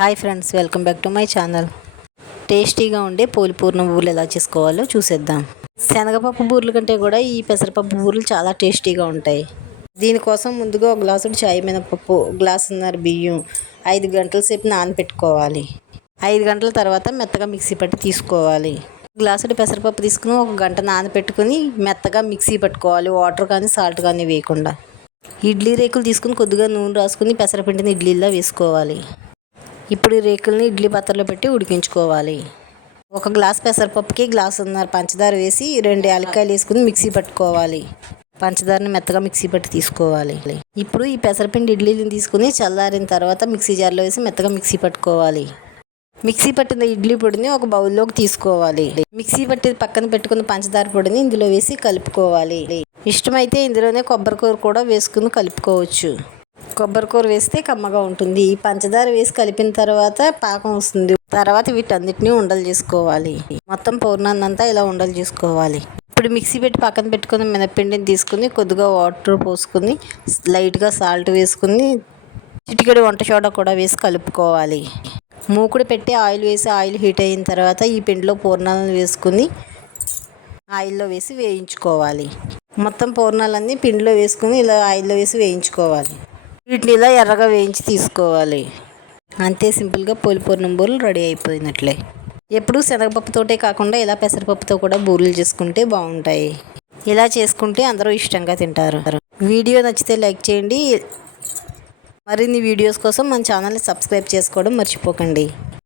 Hi friends welcome back to my channel. టేస్టీగా ఉండే పోలి పూర్ణ బూరెలు ఎలా చేసుకోవాలో చూసేద్దాం. శనగపప్పు బూరెల కంటే కూడా ఈ పెసరపప్పు బూరెలు చాలా టేస్టీగా ఉంటాయి. దీనికోసం ముందుగా ఒక గ్లాసుడు చాయ్ మినపప్పు గ్లాసున్నర బియ్యం ఐదు గంటల సేపు నానబెట్టుకోవాలి. ఐదు గంటల తర్వాత మెత్తగా మిక్సీ పట్టి తీసుకోవాలి. గ్లాసుడు పెసరపప్పు తీసుకుని ఒక గంట నానబెట్టుకుని మెత్తగా మిక్సీ పట్టుకోవాలి వాటర్ కానీ సాల్ట్ కానీ వేయకుండా. ఇడ్లీ రేకులు తీసుకుని కొద్దిగా నూనె రాసుకుని పెసరపిండిని ఇడ్లీలా వేసుకోవాలి. ఇప్పుడు ఈ రేకుల్ని ఇడ్లీ పాత్రలో పెట్టి ఉడికించుకోవాలి. ఒక గ్లాస్ పెసరపప్పుకి గ్లాస్ ఉన్నారు పంచదార వేసి రెండు యాలక్కాయలు వేసుకుని మిక్సీ పట్టుకోవాలి. పంచదారని మెత్తగా మిక్సీ పట్టి తీసుకోవాలి. ఇప్పుడు ఈ పెసరపిండి ఇడ్లీని తీసుకుని చల్లారిన తర్వాత మిక్సీ జార్లో వేసి మెత్తగా మిక్సీ పట్టుకోవాలి. మిక్సీ పట్టిన ఇడ్లీ పొడిని ఒక బౌల్లోకి తీసుకోవాలి. మిక్సీ పట్టి పక్కన పెట్టుకున్న పంచదార పొడిని ఇందులో వేసి కలుపుకోవాలి. ఇష్టమైతే ఇందులోనే కొబ్బరికూర కూడా వేసుకుని కలుపుకోవచ్చు. కొబ్బరికూర వేస్తే కమ్మగా ఉంటుంది. ఈ పంచదార వేసి కలిపిన తర్వాత పాకం వస్తుంది. తర్వాత వీటన్నిటిని ఉండలు చేసుకోవాలి. మొత్తం పౌర్ణాన్నంతా ఇలా ఉండలు చేసుకోవాలి. ఇప్పుడు మిక్సీ పెట్టి పక్కన పెట్టుకుని మినపిండిని తీసుకుని కొద్దిగా వాటర్ పోసుకుని లైట్గా సాల్ట్ వేసుకుని చిటికెడు వంట సోడా కూడా వేసి కలుపుకోవాలి. మూకుడు పెట్టి ఆయిల్ వేసి ఆయిల్ హీట్ అయిన తర్వాత ఈ పిండిలో పూర్ణాలను వేసుకుని ఆయిల్లో వేసి వేయించుకోవాలి. మొత్తం పూర్ణాలన్నీ పిండిలో వేసుకుని ఇలా ఆయిల్లో వేసి వేయించుకోవాలి. వీటిని ఇలా ఎర్రగా వేయించి తీసుకోవాలి. అంతే సింపుల్గా పోలి పూర్ణం బూరెలు రెడీ అయిపోయినట్లే. ఎప్పుడు శనగపప్పుతోటే కాకుండా ఇలా పెసరపప్పుతో కూడా బూరెలు చేసుకుంటే బాగుంటాయి. ఇలా చేసుకుంటే అందరూ ఇష్టంగా తింటారు. వీడియో నచ్చితే లైక్ చేయండి. మరిన్ని వీడియోస్ కోసం మన ఛానల్ని సబ్స్క్రైబ్ చేసుకోవడం మర్చిపోకండి.